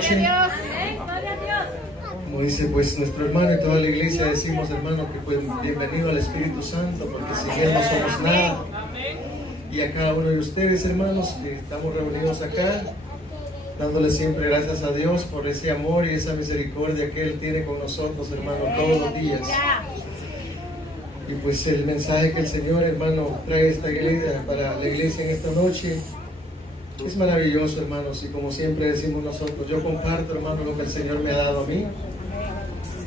noche. Como dice pues nuestro hermano y toda la iglesia, decimos, hermano, que pues bienvenido al Espíritu Santo, porque sin Él no somos nada. Y a cada uno de ustedes, hermanos, que estamos reunidos acá, dándole siempre gracias a Dios por ese amor y esa misericordia que Él tiene con nosotros, hermano, todos los días. Y pues el mensaje que el Señor, hermano, trae a esta iglesia, para la iglesia en esta noche, es maravilloso, hermanos. Y como siempre decimos nosotros, yo comparto, hermano, lo que el Señor me ha dado a mí.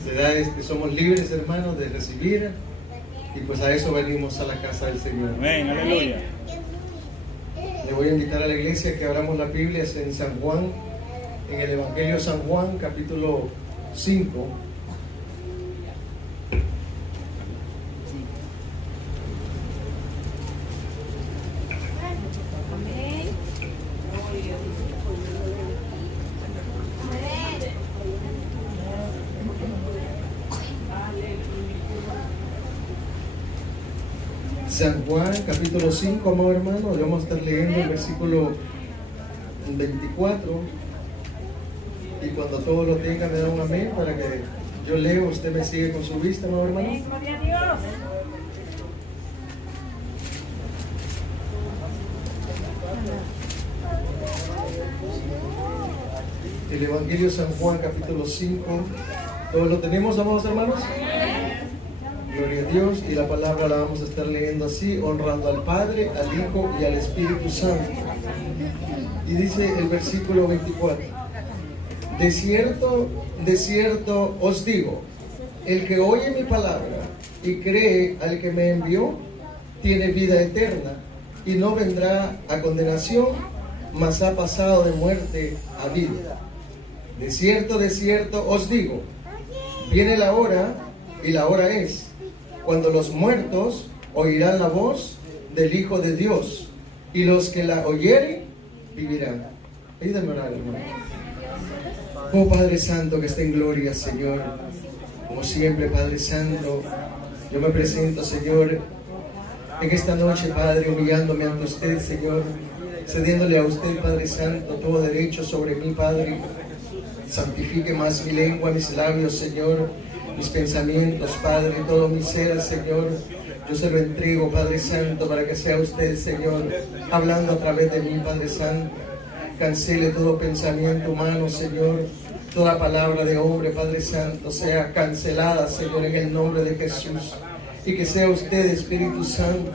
¿Verdad? Es que somos libres, hermanos, de recibir. Y pues a eso venimos a la casa del Señor. Amén, aleluya. Le voy a invitar a la iglesia que abramos la Biblia en San Juan, en el Evangelio de San Juan, capítulo 5. San Juan, capítulo 5, amado hermano, vamos a estar leyendo el versículo 24. Y cuando todos lo tengan, me da un amén para que yo leo, usted me sigue con su vista, amado hermano. Gloria a Dios. El Evangelio de San Juan, capítulo 5. ¿Todos lo tenemos, amados hermanos? Gloria a Dios. Y la palabra la vamos a estar leyendo así, honrando al Padre, al Hijo y al Espíritu Santo. Y dice el versículo 24: de cierto os digo, el que oye mi palabra y cree al que me envió, tiene vida eterna, y no vendrá a condenación, mas ha pasado de muerte a vida. De cierto os digo, viene la hora, y la hora es, cuando los muertos oirán la voz del Hijo de Dios, y los que la oyeren vivirán. Ayúdame a orar, hermano. Oh Padre Santo, que está en gloria, Señor, como siempre, Padre Santo, yo me presento, Señor, en esta noche, Padre, humillándome ante usted, Señor, cediéndole a usted, Padre Santo, todo derecho sobre mí, Padre. Santifique más mi lengua, mis labios, Señor, mis pensamientos, Padre, todo mi ser, Señor. Yo se lo entrego, Padre Santo, para que sea usted, Señor, hablando a través de mí, Padre Santo. Cancele todo pensamiento humano, Señor. Toda palabra de hombre, Padre Santo, sea cancelada, Señor, en el nombre de Jesús. Y que sea usted, Espíritu Santo,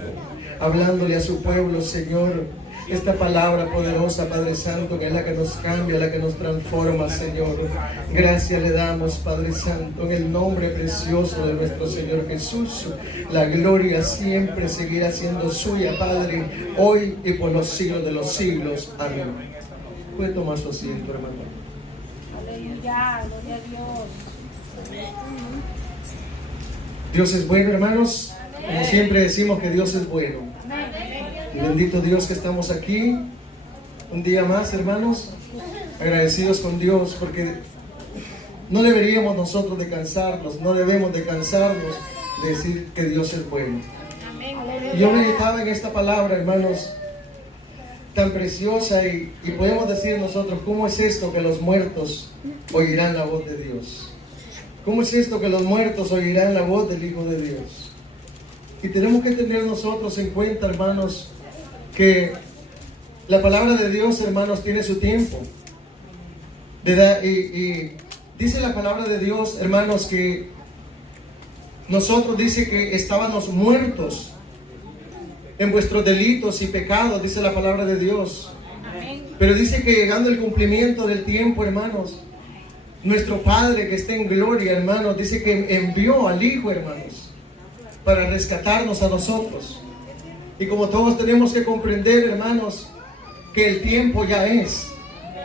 hablándole a su pueblo, Señor, esta palabra poderosa, Padre Santo, que es la que nos cambia, la que nos transforma, Señor. Gracias le damos, Padre Santo, en el nombre precioso de nuestro Señor Jesús. La gloria siempre seguirá siendo suya, Padre, hoy y por los siglos de los siglos. Amén. Puede tomar su asiento, hermano. Aleluya, gloria a Dios. Dios es bueno, hermanos. Como siempre decimos que Dios es bueno. Y bendito Dios que estamos aquí un día más, hermanos, agradecidos con Dios, porque no deberíamos nosotros de cansarnos, no debemos de cansarnos de decir que Dios es bueno. Y yo meditaba en esta palabra, hermanos, tan preciosa, y podemos decir nosotros, ¿cómo es esto que los muertos oirán la voz de Dios? ¿Cómo es esto que los muertos oirán la voz del Hijo de Dios? Y tenemos que tener nosotros en cuenta, hermanos, que la palabra de Dios, hermanos, tiene su tiempo, ¿verdad? Y dice la palabra de Dios, hermanos, que nosotros, dice que estábamos muertos en vuestros delitos y pecados, dice la palabra de Dios. Pero dice que llegando el cumplimiento del tiempo, hermanos, nuestro Padre que está en gloria, hermanos, dice que envió al Hijo, hermanos, para rescatarnos a nosotros. Y como todos tenemos que comprender, hermanos, que el tiempo ya es,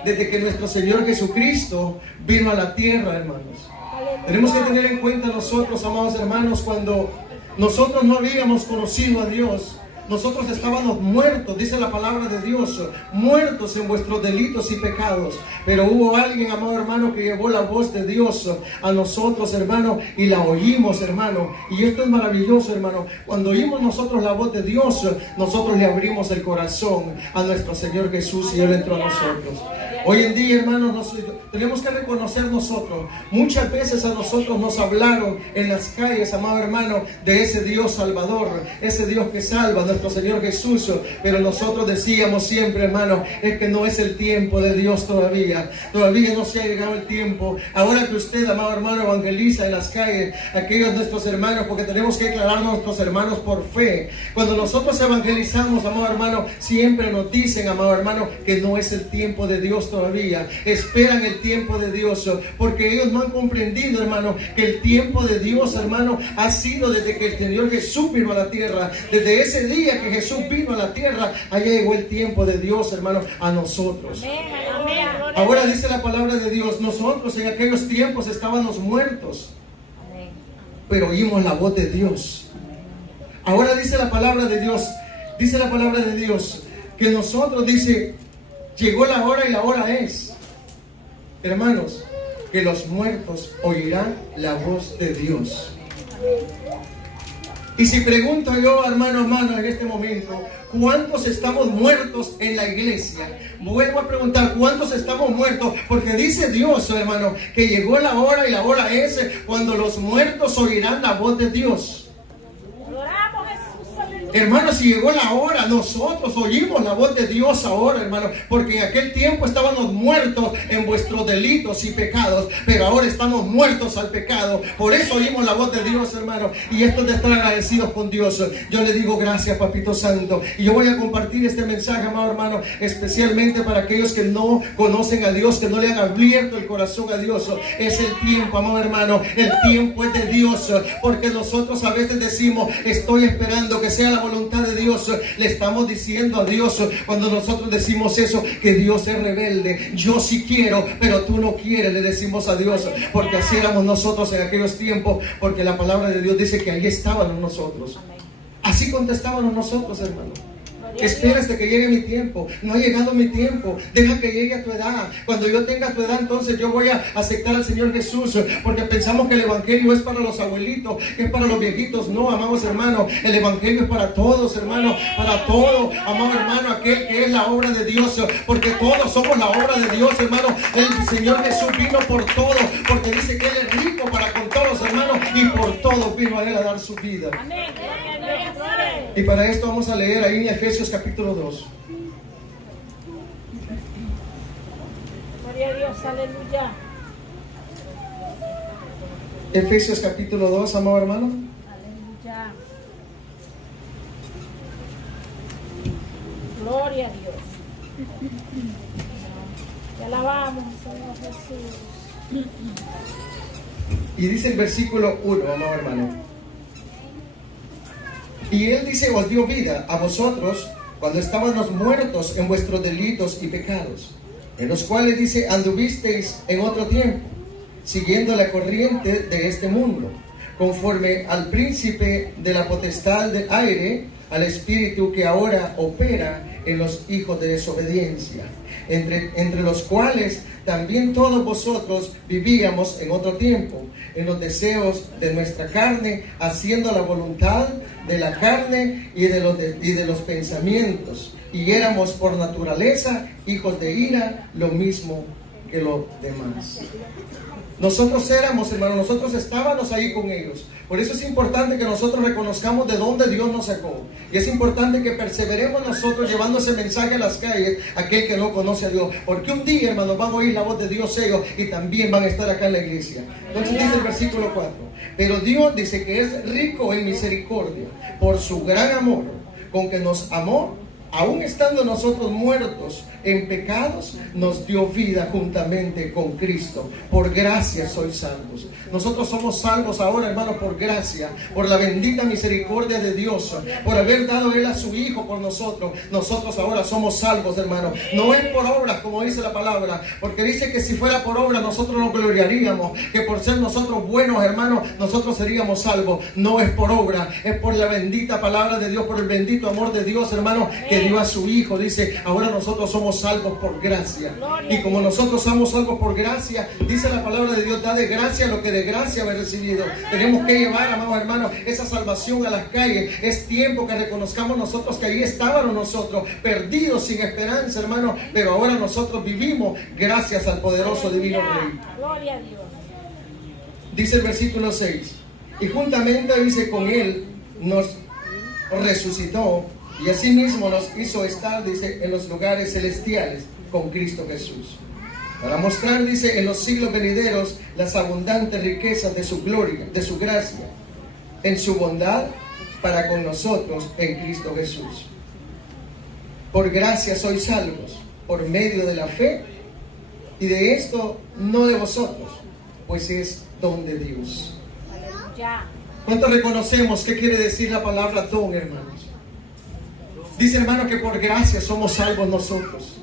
desde que nuestro Señor Jesucristo vino a la tierra, hermanos. Tenemos que tener en cuenta nosotros, amados hermanos, cuando nosotros no habíamos conocido a Dios, nosotros estábamos muertos, dice la palabra de Dios, muertos en vuestros delitos y pecados. Pero hubo alguien, amado hermano, que llevó la voz de Dios a nosotros, hermano, y la oímos, hermano. Y esto es maravilloso, hermano. Cuando oímos nosotros la voz de Dios, nosotros le abrimos el corazón a nuestro Señor Jesús y Él entró a nosotros. Hoy en día, hermanos, tenemos que reconocer nosotros. Muchas veces a nosotros nos hablaron en las calles, amado hermano, de ese Dios salvador, ese Dios que salva, nuestro Señor Jesús. Pero nosotros decíamos siempre, hermano, es que no es el tiempo de Dios todavía. Todavía no se ha llegado el tiempo. Ahora que usted, amado hermano, evangeliza en las calles, aquellos nuestros hermanos, porque tenemos que declarar a nuestros hermanos por fe. Cuando nosotros evangelizamos, amado hermano, siempre nos dicen, amado hermano, que no es el tiempo de Dios todavía. Esperan el tiempo de Dios, porque ellos no han comprendido, hermano, que el tiempo de Dios, hermano, ha sido desde que el Señor Jesús vino a la tierra. Desde ese día que Jesús vino a la tierra, allá llegó el tiempo de Dios, hermano, a nosotros. Ahora dice la palabra de Dios, nosotros en aquellos tiempos estábamos muertos, pero oímos la voz de Dios. Ahora dice la palabra de Dios, que nosotros, dice, llegó la hora y la hora es, hermanos, que los muertos oirán la voz de Dios. Y si pregunto yo, hermano, en este momento, ¿cuántos estamos muertos en la iglesia? Vuelvo a preguntar, ¿cuántos estamos muertos? Porque dice Dios, hermano, que llegó la hora y la hora es cuando los muertos oirán la voz de Dios. Hermanos, si llegó la hora, nosotros oímos la voz de Dios ahora, hermano, porque en aquel tiempo estábamos muertos en vuestros delitos y pecados, pero ahora estamos muertos al pecado. Por eso oímos la voz de Dios, hermano, y esto es de estar agradecidos con Dios. Yo le digo gracias, Papito Santo, y yo voy a compartir este mensaje, amado hermano, especialmente para aquellos que no conocen a Dios, que no le han abierto el corazón a Dios. Es el tiempo, amado hermano, el tiempo es de Dios, porque nosotros a veces decimos, estoy esperando que sea la voluntad de Dios. Le estamos diciendo a Dios, cuando nosotros decimos eso, que Dios es rebelde. Yo sí quiero, pero tú no quieres, le decimos a Dios, porque así éramos nosotros en aquellos tiempos, porque la palabra de Dios dice que ahí estábamos nosotros. Así contestábamos nosotros, hermano. Espera hasta que llegue mi tiempo. No ha llegado mi tiempo. Deja que llegue a tu edad. Cuando yo tenga tu edad, entonces yo voy a aceptar al Señor Jesús. Porque pensamos que el evangelio es para los abuelitos, que es para los viejitos. No, amados hermanos, el evangelio es para todos, hermanos. Para todos, amado hermano, aquel que es la obra de Dios. Porque todos somos la obra de Dios, hermano. El Señor Jesús vino por todos, porque dice que Él es rico para con todos, hermanos, y por todos vino a Él a dar su vida. Y para esto vamos a leer ahí en Efesios capítulo 2. Gloria a Dios, aleluya. Efesios capítulo 2, amado hermano. Aleluya. Gloria a Dios. Te alabamos, Señor Jesús. Y dice el versículo 1, amado hermano. Y Él dice, os dio vida a vosotros cuando estábamos muertos en vuestros delitos y pecados, en los cuales dice, anduvisteis en otro tiempo, siguiendo la corriente de este mundo, conforme al príncipe de la potestad del aire, al espíritu que ahora opera en los hijos de desobediencia, entre los cuales también todos vosotros vivíamos en otro tiempo, en los deseos de nuestra carne, haciendo la voluntad de la carne y de los pensamientos, y éramos por naturaleza hijos de ira, lo mismo que los demás. Nosotros éramos, hermanos, nosotros estábamos ahí con ellos. Por eso es importante que nosotros reconozcamos de dónde Dios nos sacó. Y es importante que perseveremos nosotros llevando ese mensaje a las calles, aquel que no conoce a Dios. Porque un día, hermanos, van a oír la voz de Dios ellos y también van a estar acá en la iglesia. Entonces dice el versículo 4. Pero Dios dice que es rico en misericordia por su gran amor con que nos amó, aún estando nosotros muertos en pecados, nos dio vida juntamente con Cristo. Por gracia sois salvos. Nosotros somos salvos ahora, hermanos, por gracia, por la bendita misericordia de Dios, por haber dado Él a su Hijo por nosotros. Nosotros ahora somos salvos, hermanos. No es por obras, como dice la palabra, porque dice que si fuera por obras nosotros nos gloriaríamos, que por ser nosotros buenos, hermanos, nosotros seríamos salvos. No es por obra, es por la bendita palabra de Dios, por el bendito amor de Dios, hermanos, que dio a su Hijo. Dice, ahora nosotros somos somos salvos por gracia. Y como nosotros somos salvos por gracia, dice la palabra de Dios, da de gracia lo que de gracia habéis recibido. Tenemos que llevar, amados hermanos, esa salvación a las calles. Es tiempo que reconozcamos nosotros que ahí estábamos nosotros, perdidos, sin esperanza, hermanos, pero ahora nosotros vivimos gracias al poderoso divino Rey. Gloria a Dios. Dice el versículo 6, y juntamente, dice, con Él nos resucitó y asimismo nos hizo estar, dice, en los lugares celestiales con Cristo Jesús, para mostrar, dice, en los siglos venideros las abundantes riquezas de su gloria, de su gracia, en su bondad para con nosotros en Cristo Jesús. Por gracia sois salvos, por medio de la fe, y de esto no de vosotros, pues es don de Dios. Aleluya. ¿Cuánto reconocemos qué quiere decir la palabra don, hermanos? Dice, hermano, que por gracia somos salvos nosotros.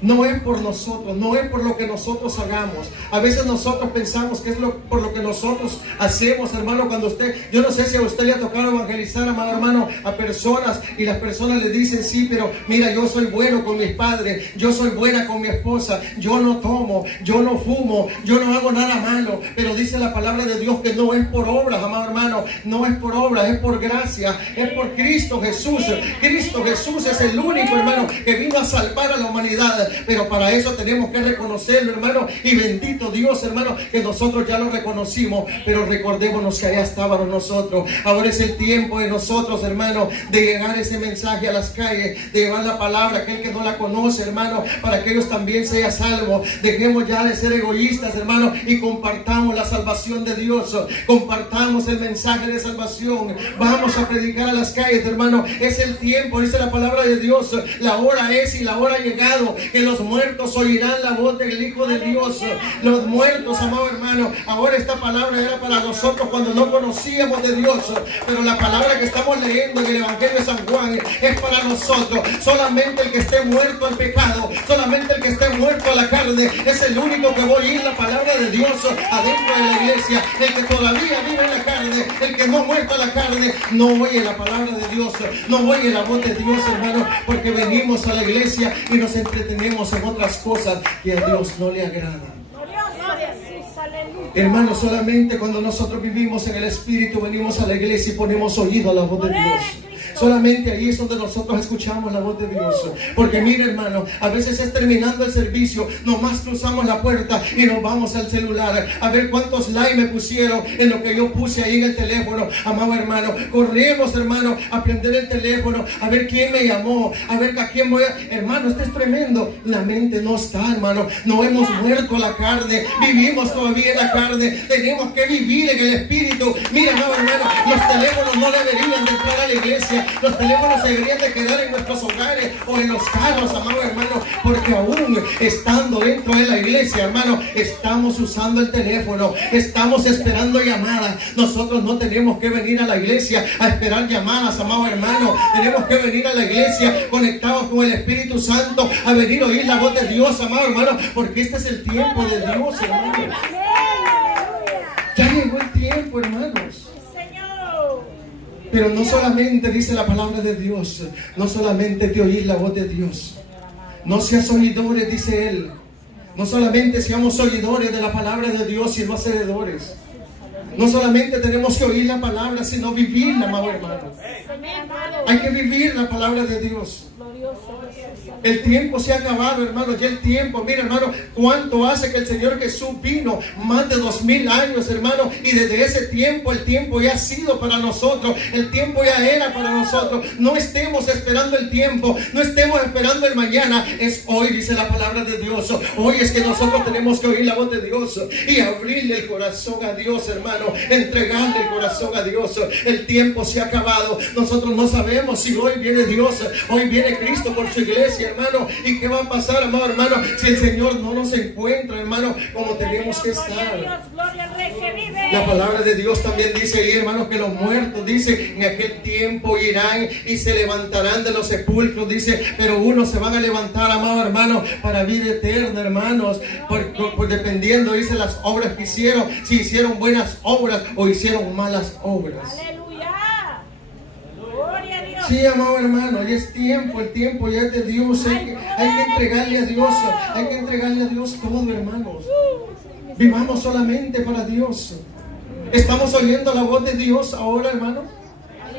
No es por nosotros, no es por lo que nosotros hagamos. A veces nosotros pensamos que es por lo que nosotros hacemos, hermano. Cuando yo no sé si a usted le ha tocado evangelizar, amado hermano, a personas, y las personas le dicen, sí, pero mira, yo soy bueno con mis padres, yo soy buena con mi esposa, yo no tomo, yo no fumo, yo no hago nada malo. Pero dice la palabra de Dios que no es por obras, amado hermano, no es por obras, es por gracia, es por Cristo Jesús. Cristo Jesús es el único, hermano, que vino a salvar a la humanidad. Pero para eso tenemos que reconocerlo, hermano. Y bendito Dios, hermano, que nosotros ya lo reconocimos. Pero recordémonos que allá estábamos nosotros. Ahora es el tiempo de nosotros, hermano, de llegar ese mensaje a las calles, de llevar la palabra a aquel que no la conoce, hermano, para que ellos también sean salvos. Dejemos ya de ser egoístas, hermano, y compartamos la salvación de Dios. Compartamos el mensaje de salvación. Vamos a predicar a las calles, hermano. Es el tiempo, dice la palabra de Dios. La hora es y la hora ha llegado, que los muertos oirán la voz del Hijo de Dios. Los muertos, amado hermano. Ahora esta palabra era para nosotros cuando no conocíamos de Dios, pero la palabra que estamos leyendo en el Evangelio de San Juan es para nosotros. Solamente el que esté muerto al pecado, solamente el que esté muerto a la carne, es el único que va a oír la palabra de Dios adentro de la iglesia. El que todavía vive en la carne, el que no ha muerto a la carne, no oye la palabra de Dios, no oye la voz de Dios, hermano, porque venimos a la iglesia y nos entretenemos en otras cosas que a Dios no le agradan. Hermano, solamente cuando nosotros vivimos en el Espíritu, venimos a la iglesia y ponemos oído a la voz de Dios. Solamente ahí es donde nosotros escuchamos la voz de Dios. Porque mire, hermano, a veces es terminando el servicio, nomás cruzamos la puerta y nos vamos al celular a ver cuántos likes me pusieron en lo que yo puse ahí en el teléfono. Amado hermano, corremos, hermano, a prender el teléfono, a ver quién me llamó, a ver a quién voy a... Hermano, esto es tremendo. La mente no está, hermano. No hemos muerto a la carne, vivimos todavía en la carne. Tenemos que vivir en el Espíritu. Mira, amado hermano, los teléfonos no deberían de entrar a la iglesia. Los teléfonos se deberían de quedar en nuestros hogares o en los carros, amado hermano, porque aún estando dentro de la iglesia, hermano, estamos usando el teléfono, estamos esperando llamadas. Nosotros no tenemos que venir a la iglesia a esperar llamadas, amado hermano. Tenemos que venir a la iglesia conectados con el Espíritu Santo, a venir a oír la voz de Dios, amado hermano, porque este es el tiempo de Dios, hermano. Ya llegó el tiempo, hermanos. Pero no solamente dice la palabra de Dios, no solamente de oír la voz de Dios. No seas oidores, dice Él. No solamente seamos oidores de la palabra de Dios, sino hacedores. No solamente tenemos que oír la palabra, sino vivirla, amado hermano. Hay que vivir la palabra de Dios. El tiempo se ha acabado, hermano. Ya el tiempo, mira, hermano, cuánto hace que el Señor Jesús vino, más de 2000 años, hermano, y desde ese tiempo, el tiempo ya ha sido para nosotros, el tiempo ya era para nosotros. No estemos esperando el tiempo, no estemos esperando el mañana. Es hoy, dice la palabra de Dios. Hoy es que nosotros tenemos que oír la voz de Dios y abrirle el corazón a Dios, hermano, entregarle el corazón a Dios. El tiempo se ha acabado. Nosotros no sabemos si hoy viene Dios, hoy viene Cristo por su iglesia, hermano. ¿Y qué va a pasar, amado hermano, si el Señor no nos encuentra, hermano, como tenemos que estar? La palabra de Dios también dice ahí, hermano, que los muertos, dice, en aquel tiempo irán y se levantarán de los sepulcros, dice, pero unos se van a levantar, amado hermano, para vida eterna, hermanos, por dependiendo, dice, las obras que hicieron, si hicieron buenas obras o hicieron malas obras. Sí, amado hermano, y es tiempo, el tiempo ya es de Dios. Hay que entregarle a Dios, hay que entregarle a Dios todo, hermanos. Vivamos solamente para Dios. ¿Estamos oyendo la voz de Dios ahora, hermanos?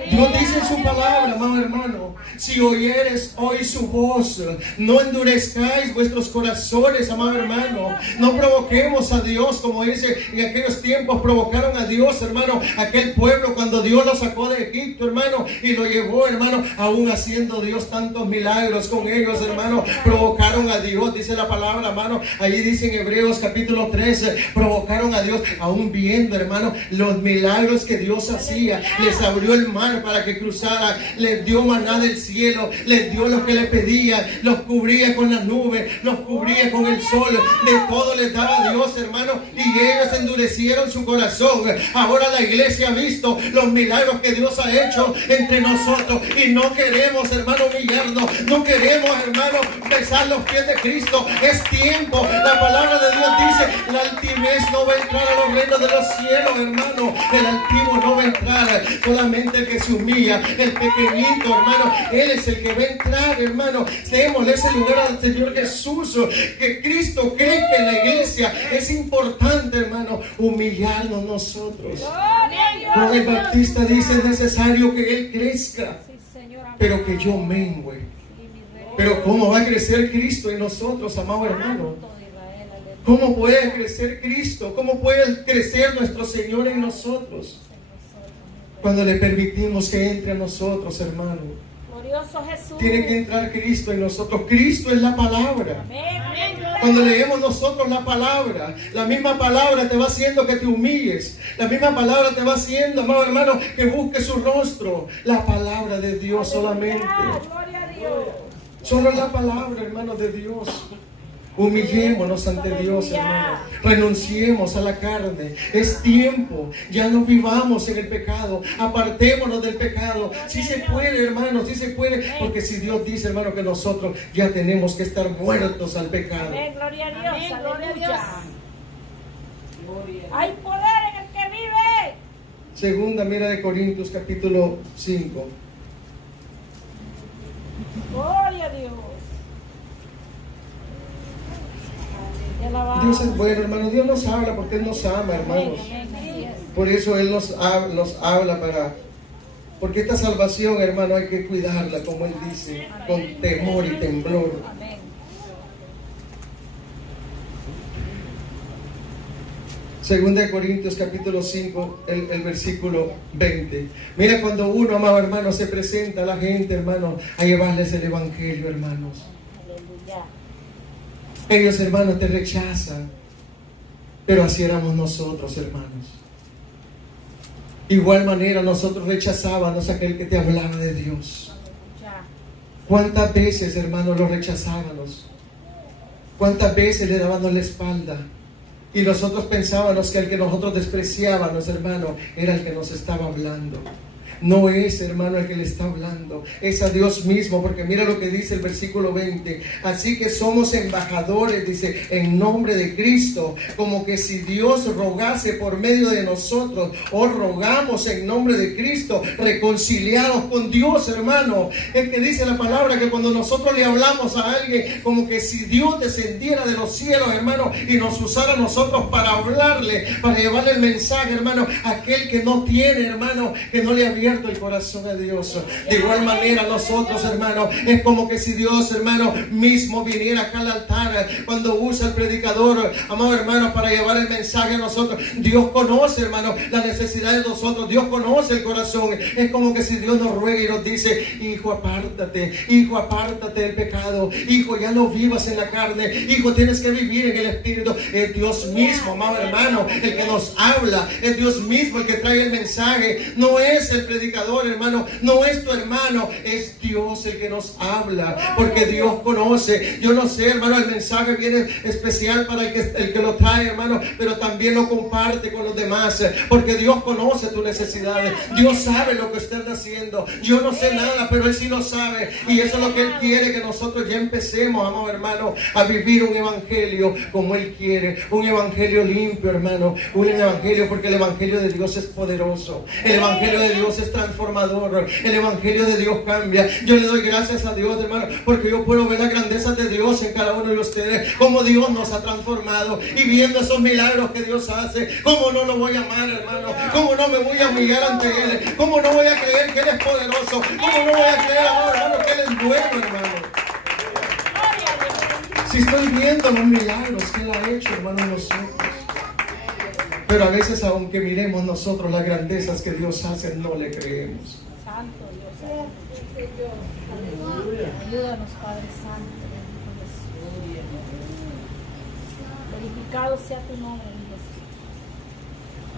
Dios dice en su palabra, amado hermano, si oyeres hoy su voz, no endurezcáis vuestros corazones, amado hermano. No provoquemos a Dios, como dice, en aquellos tiempos provocaron a Dios, hermano, aquel pueblo cuando Dios lo sacó de Egipto, hermano, y lo llevó, hermano, aún haciendo Dios tantos milagros con ellos, hermano, provocaron a Dios, dice la palabra, hermano, allí dice en Hebreos capítulo 13, provocaron a Dios, aún viendo, hermano, los milagros que Dios hacía. Les abrió el mar para que cruzara, les dio maná del cielo, les dio lo que le pedían, los cubría con las nubes, los cubría con el sol, de todo les daba Dios, hermano, y ellos endurecieron su corazón. Ahora la iglesia ha visto los milagros que Dios ha hecho entre nosotros y no queremos, hermano, humillarnos, no queremos, hermano, besar los pies de Cristo. Es tiempo, la palabra de Dios dice, la altivez no va a entrar a los reinos de los cielos, hermano, el altivo no va a entrar, solamente el que se humilla, el pequeñito, hermano, Él es el que va a entrar, hermano. Démosle ese lugar al Señor Jesús, que Cristo cree que en la iglesia es importante, hermano, humillarnos nosotros. Juan el Bautista dice, es necesario que Él crezca, pero que yo mengüe. Pero ¿cómo va a crecer Cristo en nosotros, amado hermano? ¿Cómo puede crecer Cristo? ¿Cómo puede crecer nuestro Señor en nosotros? Cuando le permitimos que entre a nosotros, hermano. Glorioso Jesús. Tiene que entrar Cristo en nosotros. Cristo es la palabra. Cuando leemos nosotros la palabra, la misma palabra te va haciendo que te humilles. La misma palabra te va haciendo, amado hermano, que busques su rostro. La palabra de Dios solamente. Gloria a Dios. Solo la palabra, hermano, de Dios. Humillémonos ante Dios, hermano. Renunciemos a la carne. Es tiempo. Ya no vivamos en el pecado. Apartémonos del pecado. Si se puede, hermano, si se puede. Porque si Dios dice, hermano, que nosotros ya tenemos que estar muertos al pecado. Amén, gloria a Dios. Amén, gloria a Dios. Hay poder en el que vive. Segunda, mira de Corintios capítulo 5. Gloria a Dios. Dios es bueno, hermano. Dios nos habla porque Él nos ama, hermanos. Por eso Él nos habla porque esta salvación, hermano, hay que cuidarla, como Él dice, con temor y temblor. Segunda de Corintios capítulo 5, el versículo 20. Mira cuando uno, amado hermano, se presenta a la gente, hermano, a llevarles el evangelio, hermanos. Aleluya. Ellos, hermanos, te rechazan, pero así éramos nosotros, hermanos. Igual manera nosotros rechazábamos a aquel que te hablaba de Dios. ¿Cuántas veces, hermanos, lo rechazábamos? ¿Cuántas veces le dábamos la espalda? Y nosotros pensábamos que el que nosotros despreciábamos, hermano, era el que nos estaba hablando. No es, hermano, el que le está hablando, es a Dios mismo, porque mira lo que dice el versículo 20. Así que somos embajadores, dice, en nombre de Cristo, como que si Dios rogase por medio de nosotros, o rogamos en nombre de Cristo, reconciliados con Dios, hermano. Es que dice la palabra que cuando nosotros le hablamos a alguien, como que si Dios descendiera de los cielos, hermano, y nos usara a nosotros para hablarle, para llevarle el mensaje, hermano, aquel que no tiene, hermano, que no le había el corazón a Dios. De igual manera nosotros, hermano, es como que si Dios, hermano, mismo viniera acá al altar cuando usa el predicador, amado hermano, para llevar el mensaje a nosotros. Dios conoce, hermano, la necesidad de nosotros. Dios conoce el corazón. Es como que si Dios nos ruega y nos dice, hijo, apártate del pecado. Hijo, ya no vivas en la carne. Hijo, tienes que vivir en el Espíritu. Es Dios mismo, amado hermano, el que nos habla. Es Dios mismo el que trae el mensaje. No es el predicador, hermano, no es tu hermano, es Dios el que nos habla, porque Dios conoce. Yo no sé, hermano, el mensaje viene especial para el que lo trae, hermano, pero también lo comparte con los demás, porque Dios conoce tus necesidades. Dios sabe lo que usted está haciendo. Yo no sé nada, pero Él sí lo sabe, y eso es lo que Él quiere, que nosotros ya empecemos, amado hermano, a vivir un evangelio como Él quiere, un evangelio limpio, hermano, un evangelio, porque el evangelio de Dios es poderoso. El evangelio de Dios es es transformador. El Evangelio de Dios cambia. Yo le doy gracias a Dios, hermano, porque yo puedo ver la grandeza de Dios en cada uno de ustedes, cómo Dios nos ha transformado, y viendo esos milagros que Dios hace, cómo no lo voy a amar, hermano, cómo no me voy a humillar ante Él, cómo no voy a creer que Él es poderoso, cómo no voy a creer, hermano, que Él es bueno, hermano. Si estoy viendo los milagros que Él ha hecho, hermano, en nosotros. Pero a veces, aunque miremos nosotros las grandezas que Dios hace, no le creemos. Santo Dios. Ayúdanos, Padre Santo. Glorificado sea tu nombre, Dios.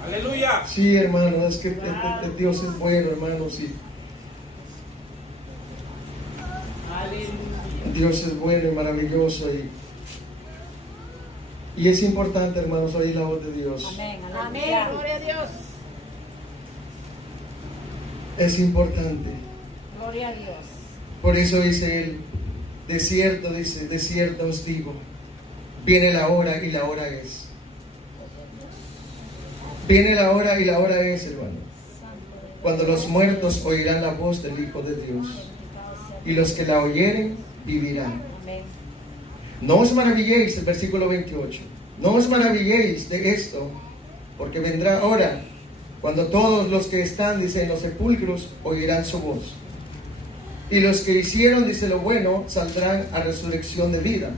Aleluya. Sí, hermano, es que Dios es bueno, hermanos. Dios es bueno y maravilloso. Y es importante, hermanos, oír la voz de Dios. Amén. Amén. Gloria a Dios. Es importante. Gloria a Dios. Por eso dice Él, de cierto os digo, viene la hora y la hora es. Viene la hora y la hora es, hermano, cuando los muertos oirán la voz del Hijo de Dios, y los que la oyeren vivirán. Amén. No os maravilléis, el versículo 28, no os maravilléis de esto, porque vendrá hora cuando todos los que están, dice, en los sepulcros oirán su voz. Y los que hicieron, dice, lo bueno, saldrán a resurrección de vida,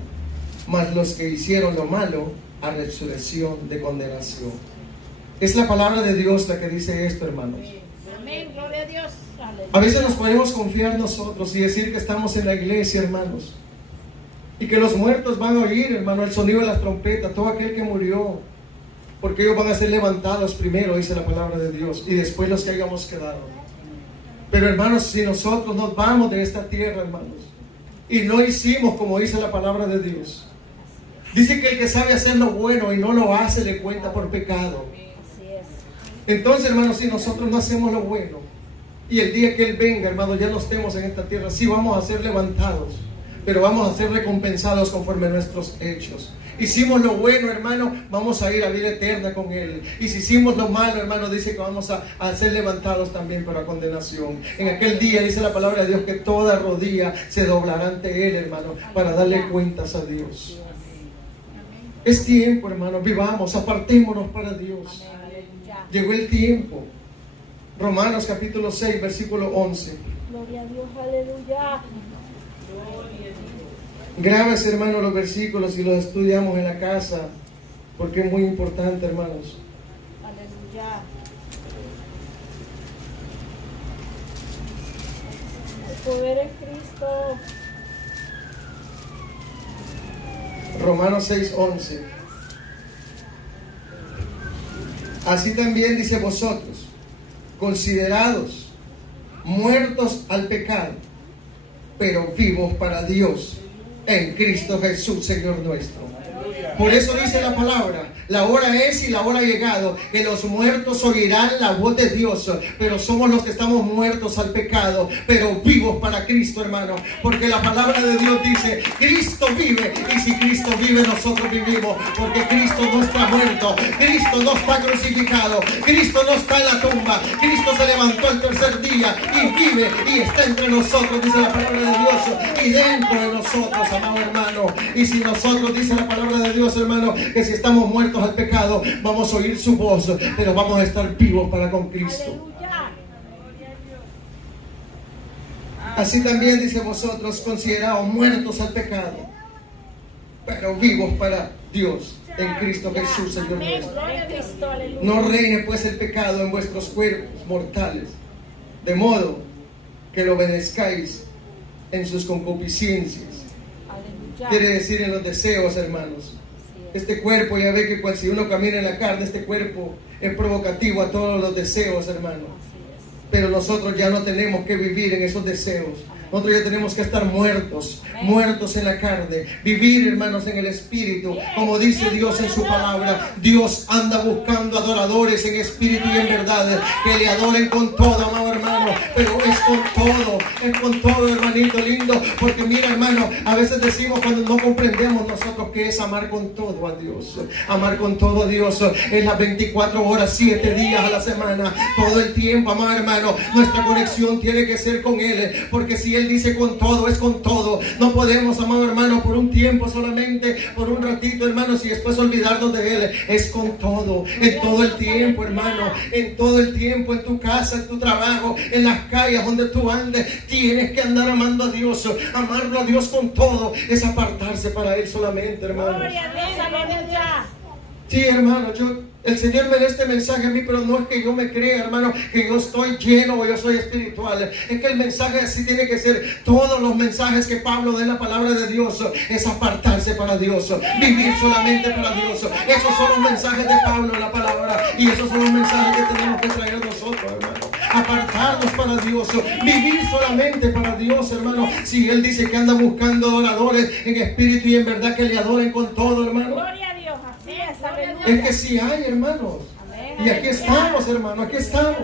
mas los que hicieron lo malo, a resurrección de condenación. Es la palabra de Dios la que dice esto, hermanos. Amén. Gloria a Dios. Aleluya. A veces nos podemos confiar nosotros y decir que estamos en la iglesia, hermanos, y que los muertos van a oír, hermano, el sonido de las trompetas, todo aquel que murió, porque ellos van a ser levantados primero, dice la palabra de Dios, y después los que hayamos quedado. Pero, hermanos, si nosotros nos vamos de esta tierra, hermanos, y no hicimos como dice la palabra de Dios, dice que el que sabe hacer lo bueno y no lo hace, le cuenta por pecado. Así es. Entonces, hermanos, si nosotros no hacemos lo bueno, y el día que Él venga, hermanos, ya no estemos en esta tierra, sí vamos a ser levantados, pero vamos a ser recompensados conforme a nuestros hechos. Hicimos lo bueno, hermano, vamos a ir a vida eterna con Él. Y si hicimos lo malo, hermano, dice que vamos a ser levantados también para condenación. En aquel día dice la palabra de Dios que toda rodilla se doblará ante Él, hermano, para darle cuentas a Dios. Es tiempo, hermano, vivamos, apartémonos para Dios. Aleluya. Llegó el tiempo. Romanos capítulo 6, versículo 11. Gloria a Dios. Aleluya. Grábese, hermano, los versículos y los estudiamos en la casa, porque es muy importante, hermanos. Aleluya. El poder en Cristo. Romanos 6, 11. Así también dice vosotros, considerados muertos al pecado, pero vivos para Dios en Cristo Jesús, Señor nuestro. Por eso dice la palabra, la hora es y la hora ha llegado, que los muertos oirán la voz de Dios, pero somos los que estamos muertos al pecado, pero vivos para Cristo, hermano, porque la palabra de Dios dice, Cristo vive, y si Cristo vive, nosotros vivimos, porque Cristo no está muerto, Cristo no está crucificado, Cristo no está en la tumba, Cristo se levantó el tercer día y vive y está entre nosotros, dice la palabra de Dios, y dentro de nosotros, amado hermano. Y si nosotros, dice la palabra de Dios, hermano, que si estamos muertos al pecado, vamos a oír su voz, pero vamos a estar vivos para con Cristo. Aleluya. Así también dice vosotros, considerados muertos al pecado, pero vivos para Dios en Cristo Jesús, Señor Amén. nuestro. Gloria a Cristo. Aleluya. No reine pues el pecado en vuestros cuerpos mortales, de modo que lo obedezcáis en sus concupiscencias. Aleluya. Quiere decir en los deseos, hermanos. Este cuerpo, ya ve que si uno camina en la carne, este cuerpo es provocativo a todos los deseos, hermano. Pero nosotros ya no tenemos que vivir en esos deseos, Nosotros ya tenemos que estar muertos en la carne, vivir, hermanos, en el Espíritu, como dice Dios en su palabra. Dios anda buscando adoradores en espíritu y en verdad, que le adoren con todo, amado hermano, pero es con todo, hermanito lindo, porque mira, hermano, a veces decimos cuando no comprendemos nosotros que es amar con todo a Dios. Amar con todo a Dios es las 24 horas, 7 días a la semana, todo el tiempo, amado hermano. Nuestra conexión tiene que ser con Él, porque si Él dice con todo, es con todo. No podemos, amado hermano, por un tiempo solamente, por un ratito, hermanos, y después olvidarnos de Él. Es con todo, en todo el tiempo, hermano, en todo el tiempo, en tu casa, en tu trabajo, en las calles donde tú andes, tienes que andar amando a Dios. Amarlo a Dios con todo es apartarse para Él solamente, hermanos. Gloria a Dios, aleluya. Sí, hermano, el Señor me da este mensaje a mí, pero no es que yo me crea, hermano, que yo estoy lleno o yo soy espiritual. Es que el mensaje así tiene que ser. Todos los mensajes que Pablo da en la palabra de Dios es apartarse para Dios, vivir solamente para Dios. Esos son los mensajes de Pablo en la palabra, y esos son los mensajes que tenemos que traer nosotros, hermano. Apartarnos para Dios, vivir solamente para Dios, hermano. Si Él dice que anda buscando adoradores en espíritu y en verdad, que le adoren con todo, hermano. Gloria a Dios, así es, aleluya. Es que sí hay, hermanos. Y aquí estamos, hermano, aquí estamos.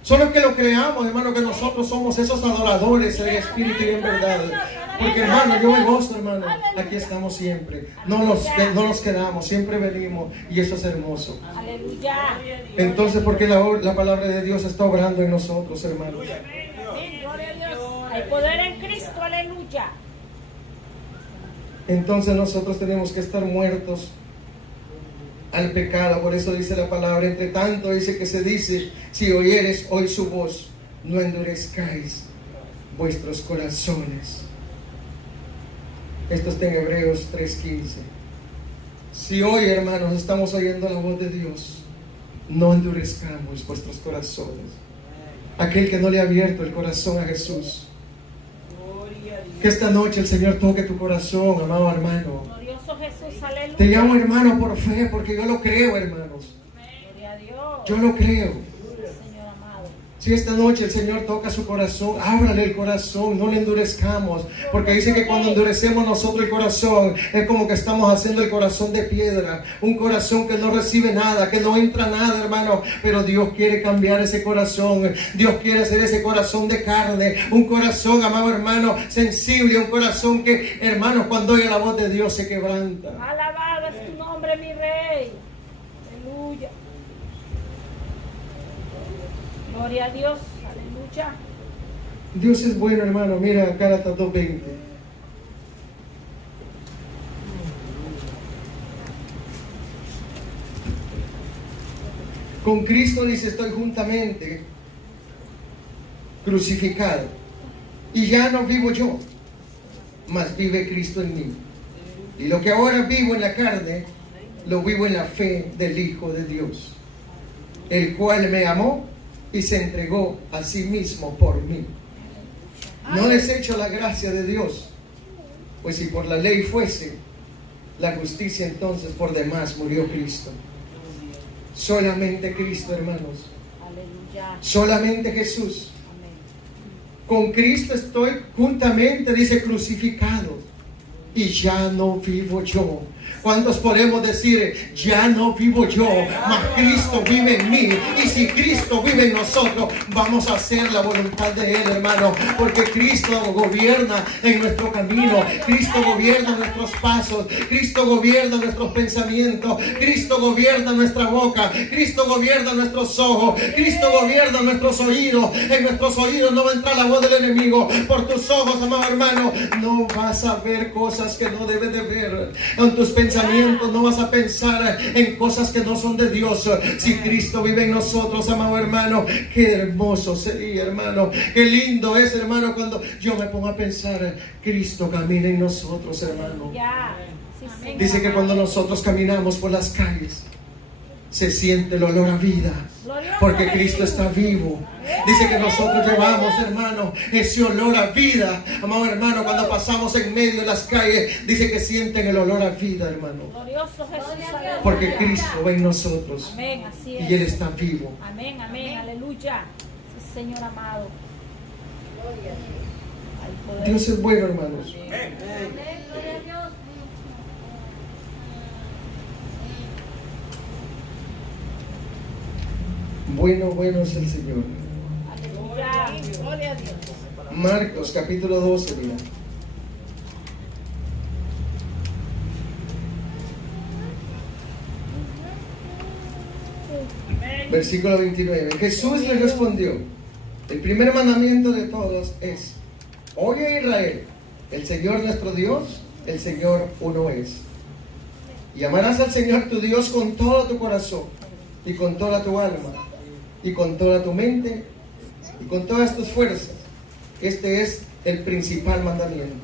Solo que lo creamos, hermano, que nosotros somos esos adoradores en espíritu y en verdad. Porque, hermano, yo me gozo, hermano. Aquí estamos siempre. No nos quedamos, siempre venimos. Y eso es hermoso. Aleluya. Entonces, porque la palabra de Dios está obrando en nosotros, hermanos. Sí, gloria a Dios. Hay poder en Cristo, aleluya. Entonces nosotros tenemos que estar muertos al pecado. Por eso dice la palabra: entre tanto dice que se dice, si oyeres hoy su voz, no endurezcáis vuestros corazones. Esto está en Hebreos 3:15. Si hoy, hermanos, estamos oyendo la voz de Dios, no endurezcamos vuestros corazones. Aquel que no le ha abierto el corazón a Jesús, que esta noche el Señor toque tu corazón, amado hermano. Glorioso Jesús, aleluya. Te llamo hermano por fe, porque yo lo creo, hermanos. Gloria a Dios. Yo lo creo. Señor amado. Si esta noche el Señor toca su corazón, ábrale el corazón, no le endurezcamos. Porque dice que cuando endurecemos nosotros el corazón, es como que estamos haciendo el corazón de piedra. Un corazón que no recibe nada, que no entra nada, hermano. Pero Dios quiere cambiar ese corazón. Dios quiere hacer ese corazón de carne. Un corazón, amado hermano, sensible. Un corazón que, hermanos, cuando oye la voz de Dios se quebranta. Alabado es tu nombre, mi Rey. Aleluya. Gloria a Dios, aleluya. Dios es bueno, hermano. Mira Gálatas 2:20. Con Cristo dice: estoy juntamente crucificado, y ya no vivo yo, mas vive Cristo en mí. Y lo que ahora vivo en la carne, lo vivo en la fe del Hijo de Dios, el cual me amó y se entregó a sí mismo por mí. No desecho la gracia de Dios, pues si por la ley fuese la justicia, entonces por demás murió Cristo. Solamente Cristo, hermanos. Aleluya. Solamente Jesús. Amén. Con Cristo estoy juntamente, dice, crucificado, y ya no vivo yo. ¿Cuántos podemos decir: ya no vivo yo, mas Cristo vive en mí? Y si Cristo vive en nosotros, vamos a hacer la voluntad de Él, hermano, porque Cristo gobierna en nuestro camino. Cristo gobierna nuestros pasos. Cristo gobierna nuestros pensamientos. Cristo gobierna nuestra boca. Cristo gobierna nuestros ojos. Cristo gobierna nuestros oídos. En nuestros oídos no va a entrar la voz del enemigo. Por tus ojos, amado hermano, no vas a ver cosas que no debes de ver. En tus pensamientos no vas a pensar en cosas que no son de Dios. Si Cristo vive en nosotros, amado hermano, qué hermoso sería, hermano. Qué lindo es, hermano, cuando yo me pongo a pensar: Cristo camina en nosotros, hermano. Ya. Sí, Señor. Dice que cuando nosotros caminamos por las calles, se siente el olor a vida, porque Cristo está vivo. Dice que nosotros llevamos, hermano, ese olor a vida. Amado hermano, cuando pasamos en medio de las calles, dice que sienten el olor a vida, hermano, Glorioso Jesús, aleluya. porque Cristo va en nosotros Amén, así es. y Él está vivo. Amén, amén, aleluya. Sí, Señor amado. Dios es bueno, hermanos. Bueno, bueno es el Señor. Gloria a Dios. Marcos capítulo 12, mira. Versículo 29. Jesús le respondió: el primer mandamiento de todos es: oye Israel, el Señor nuestro Dios, el Señor uno es. Y amarás al Señor tu Dios con todo tu corazón, y con toda tu alma, y con toda tu mente, y con todas tus fuerzas. Este es el principal mandamiento.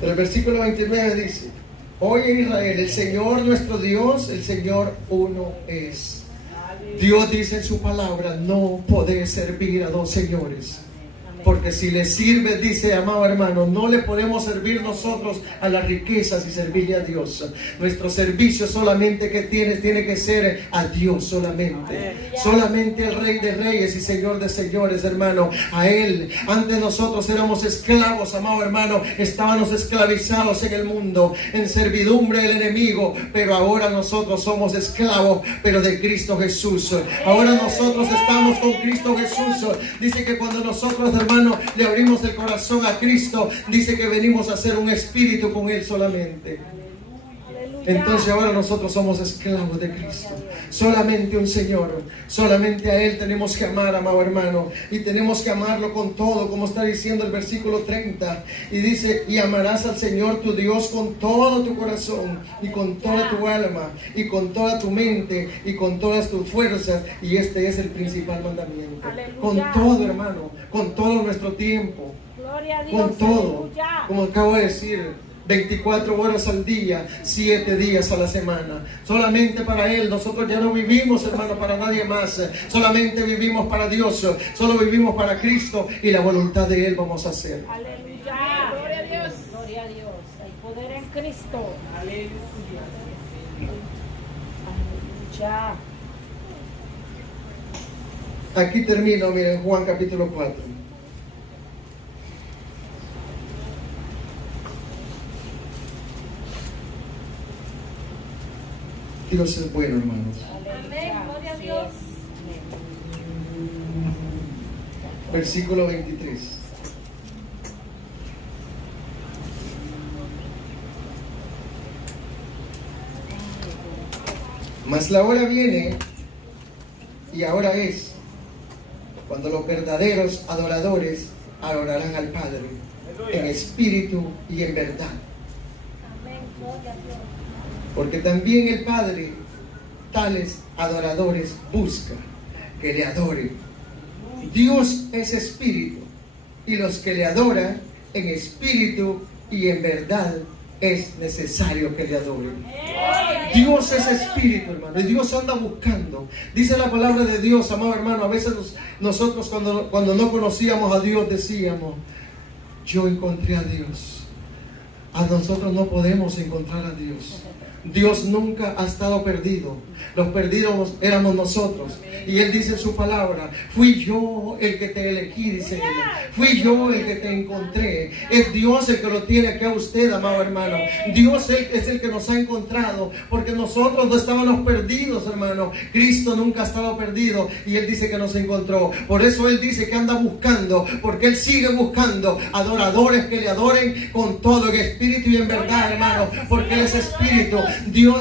Pero el versículo 29 dice: oye Israel, el Señor nuestro Dios, el Señor uno es. Dios dice en su palabra: no podés servir a dos señores. Porque si le sirves, dice, amado hermano, no le podemos servir nosotros a las riquezas y servirle a Dios. Nuestro servicio solamente que tiene que ser a Dios solamente. Solamente el Rey de Reyes y Señor de Señores, hermano. A Él. Antes nosotros éramos esclavos, amado hermano. Estábamos esclavizados en el mundo, en servidumbre del enemigo. Pero ahora nosotros somos esclavos, pero de Cristo Jesús. Ahora nosotros estamos con Cristo Jesús. Dice que cuando nosotros, hermano, le abrimos el corazón a Cristo, dice que venimos a ser un espíritu con Él solamente. Entonces ahora nosotros somos esclavos de Cristo. Solamente un Señor, solamente a Él tenemos que amar, amado hermano. Y tenemos que amarlo con todo, como está diciendo el versículo 30. Y dice: y amarás al Señor tu Dios con todo tu corazón, y con toda tu alma, y con toda tu mente, y con todas tus fuerzas. Y este es el principal mandamiento. Aleluya. Con todo, hermano, con todo nuestro tiempo, Gloria a Dios. con todo, Aleluya. como acabo de decir, 24 horas al día, 7 días a la semana. Solamente para Él. Nosotros ya no vivimos, hermano, para nadie más. Solamente vivimos para Dios. Solo vivimos para Cristo, y la voluntad de Él vamos a hacer. Aleluya. Gloria a Dios. Gloria a Dios. Hay poder en Cristo. Aleluya. Aleluya. Aquí termino, miren, Juan capítulo 4. Dios es bueno, hermanos. Amén. Gloria a Dios. Versículo 23. Mas la hora viene, y ahora es, cuando los verdaderos adoradores adorarán al Padre en espíritu y en verdad. Amén. Gloria a Dios. Porque también el Padre tales adoradores busca que le adoren. Dios es espíritu, y los que le adoran en espíritu y en verdad es necesario que le adoren. Dios es espíritu, hermano, y Dios anda buscando. Dice la palabra de Dios, amado hermano, a veces nosotros cuando no conocíamos a Dios decíamos: yo encontré a Dios. A nosotros no podemos encontrar a Dios. Dios nunca ha estado perdido. Los perdidos éramos nosotros. Y Él dice en su palabra: fui yo el que te elegí, dice Él. Fui yo el que te encontré. Es Dios el que lo tiene aquí a usted, amado hermano. Dios es el que nos ha encontrado, porque nosotros no estábamos perdidos, hermano. Cristo nunca ha estado perdido, y Él dice que nos encontró. Por eso Él dice que anda buscando, porque Él sigue buscando adoradores que le adoren con todo en espíritu y en verdad, hermano, porque Él es espíritu.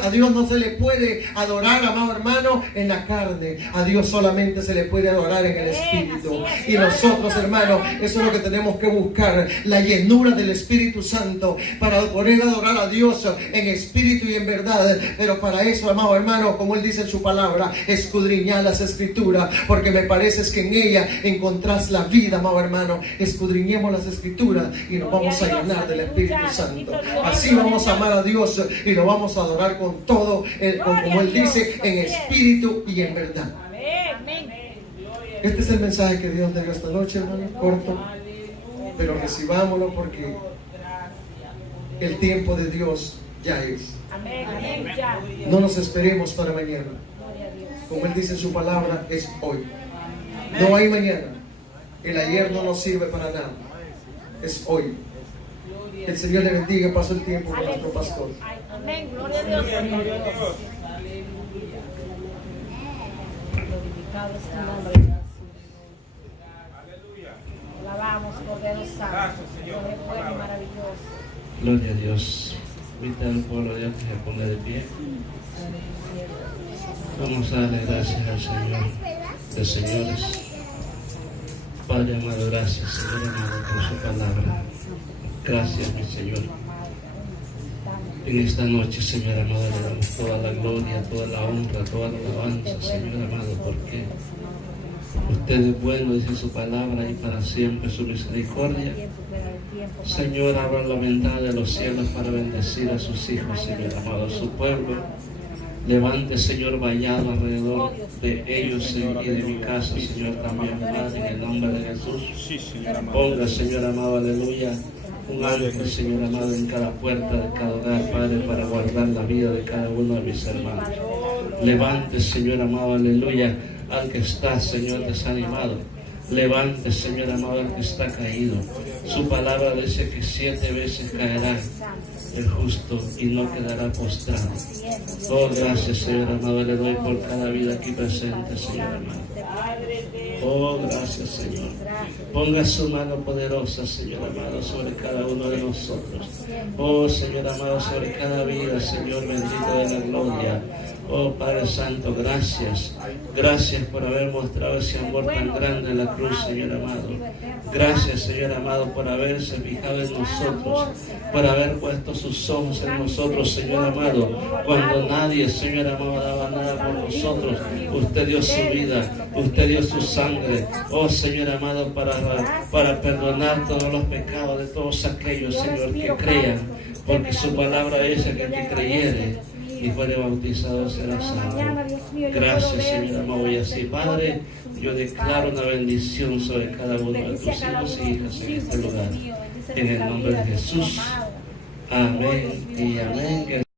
A Dios no se le puede adorar, amado hermano, en la carne. A Dios solamente se le puede adorar en el espíritu. Y nosotros, hermano, eso es lo que tenemos que buscar: la llenura del Espíritu Santo, para poder adorar a Dios en espíritu y en verdad. Pero para eso, amado hermano, como Él dice en su palabra, escudriñad las Escrituras, porque me parece que en ella encontrás la vida, amado hermano. Escudriñemos las Escrituras y nos vamos a llenar del Espíritu Santo. Así vamos a amar a Dios y lo vamos a adorar con todo, como Él dice, en espíritu y en verdad. Este es el mensaje que Dios nos dio esta noche, hermano, corto, pero recibámoslo, porque el tiempo de Dios ya es. No nos esperemos para mañana. Como Él dice en su palabra, es hoy. No hay mañana. El ayer no nos sirve para nada. Es hoy. Que el Señor le bendiga. Pasó el tiempo con nuestro pastor. Amén. Gloria a Dios. Glorificado es tu nombre, Jesús. Alabamos, Cordero Santo. Dios es bueno y maravilloso. Gloria a Dios. Invita al pueblo de Dios que se ponga de pie. Vamos a darle gracias al Señor de señores. Padre amado, gracias, Señor amado, por su palabra. Gracias, mi Señor. En esta noche, Señor amado, le damos toda la gloria, toda la honra, toda la alabanza, Señor amado, porque usted es bueno, dice su palabra, y para siempre su misericordia. Señor, abra la ventana de los cielos para bendecir a sus hijos, Señor amado, a su pueblo. Levante, Señor, vallado alrededor de ellos, Señor, y de mi casa, Señor, también, Padre, en el nombre de Jesús. Ponga, Señor amado, aleluya, un ángel, Señor amado, en cada puerta de cada hogar, Padre, para guardar la vida de cada uno de mis hermanos. Levante, Señor amado, aleluya, al que está, Señor, desanimado. Levante, Señor amado, al que está caído. Su palabra dice que 7 veces caerá el justo y no quedará postrado. Oh, gracias, Señor amado, le doy por cada vida aquí presente, Señor amado. Oh, gracias, Señor. Ponga su mano poderosa, Señor amado, sobre cada uno de nosotros. Oh, Señor amado, sobre cada vida, Señor bendito de la gloria. Oh, Padre Santo, gracias. Gracias por haber mostrado ese amor tan grande en la cruz, Señor amado. Gracias, Señor amado, por haberse fijado en nosotros, por haber puesto sus ojos en nosotros, Señor amado. Cuando nadie, Señor amado, daba nada por nosotros, usted dio su vida, usted dio su sangre. Oh, Señor amado, para perdonar todos los pecados de todos aquellos, Señor, que crean, porque su palabra dice que el que creyere y fuere bautizado será salvo. Gracias, Señor amado, y así, Padre, yo declaro una bendición sobre cada uno de tus hijos y hijas en este lugar. En el nombre de Jesús. Amén y amén.